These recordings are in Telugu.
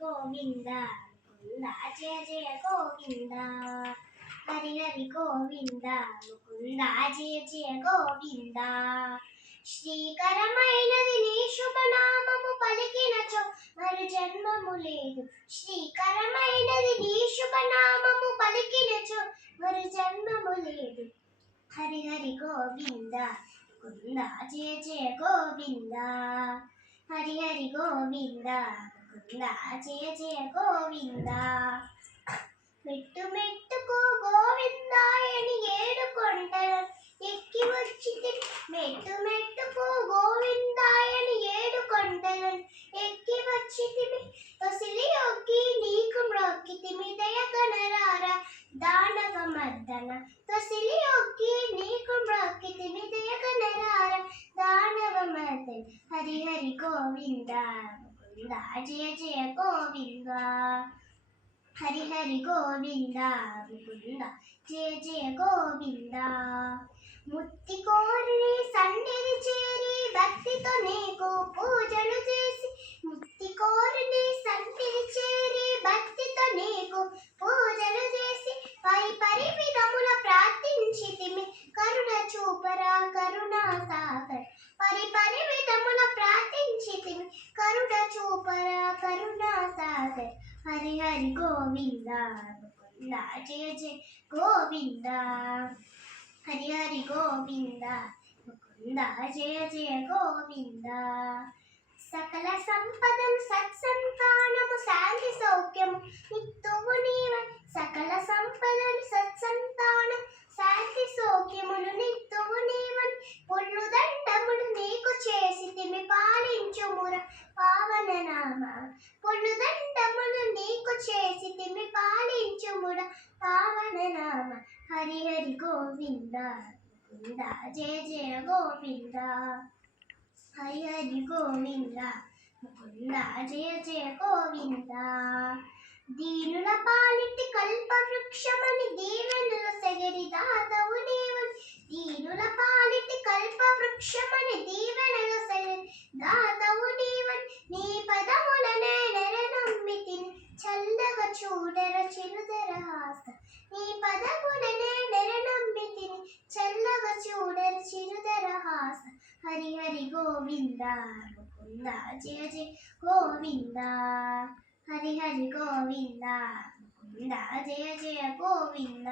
గోవింద ముకుంద జయ జయ గోవింద హరి హరి గోవింద ముకుంద జయ జయ గోవింద శ్రీకరమైనది నీ శుభనామము పలికినచో మరు జన్మము లేదు శ్రీకరమైనది నీ శుభనామము పలికినచో మరు జన్మము లేదు హరి హరి గోవింద ముకుంద జయ జయ గోవింద హరి హరి గోవింద ముకుంద జయ జయ గోవింద మెట్టు మెట్టుకు గోవిందాయని ఏడు కొండలు ఎక్కి వచ్చి మెట్టు మెట్టుకు గోవిందాయని ఏడు కొండలు ఎక్కి వచ్చి తొసిలి ఒక్కి నీకు మ్రొక్కితిమి దయగనరారా దానవ మర్దన తొసిలి ఒక్కి నీకు మ్రొక్కితిమి దయగనరారా దానవ మర్దన హరి హరి గోవింద ముకుంద జయ జయ గోవింద హరి హరి గోవింద ముకుంద జయ జయ గోవింద ముక్తి కోరి సన్నిధి చేరి భక్తితో నీకు పూజలు చేసి ముక్తి కోరి సన్నిధి చేరి భక్తితో నీకు పూజలు చేసి పై పరి విధముల ప్రార్థించితిమి కరుణ చూపరా కరుణా సాగర్ పరి పరి విధముల ప్రార్థించితిమి కరుణ చూపరా కరుణా సాగర్ హరి హరి గోవింద ముకుంద జయ జయ గోవింద హరి హరి గోవింద ముకుంద జయ జయ గోవింద సకల సంపదను సత్సంతానము శాంతి సౌఖ్యము నిత్తువు నీవై సకల సంపదను సత్సంతానం శాంతి సౌఖ్యములు నిత్తువు నీవని పొల్లు దండములు నీకు చేసితిమి పాలించుముర పావన నామ పొల్లు దండములు నీకు చేసితిమి పాలించుముర పావన నామ హరి హరి గోవింద ముకుంద జయ జయ గోవింద హరి హరి గోవింద ముకుంద జయ జయ గోవింద దీనుల పాలిటి కల్ప వృక్షమని దీవెనలు సెగరి దాతవు నీవని దీనుల పాలిటి కల్ప వృక్షమని దీవెనలు సెగరి దాతవు నీవని నీ పదములనే నెరనమ్మితిని చల్లగా చూడర చిరుదర హాస నీ పదములనే నెరనమ్మితిని చల్లగా చూడర చిరుదర హాస హరి హరి గోవింద ముకుంద జయ జయ గోవింద హరి హరి గోవింద ముకుంద జయ జయ గోవింద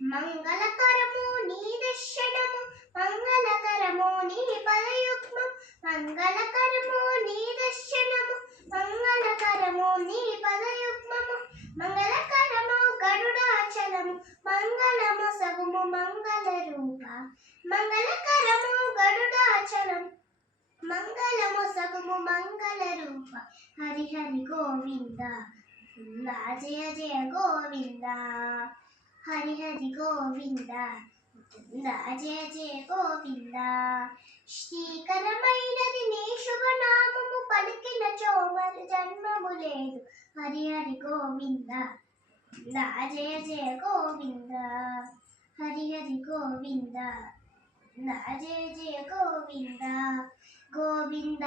మంగళకరము నీ దర్శనము మంగళకరము నీ పదయుగ్మం మంగళకరము నీ దర్శనము మంగళకరము నీ పదయుగ్మము మంగళకరము గరుడాచలము మంగళము సగుము మంగళ రూప మంగళకరము గరుడాచలం మంగళము సగుము మంగళ రూప హరి హరి గోవింద ముకుంద జయ జయ గోవింద హరి హరి గోవింద ముకుంద జయ జయ గోవింద శ్రీకరమైనది నీ శుభనామము పలికిన చోమరు జన్మము లేదు హరి హరి గోవింద ముకుంద జయ జయ గోవింద హరి హరి గోవింద ముకుంద జయ జయ గోవింద గోవింద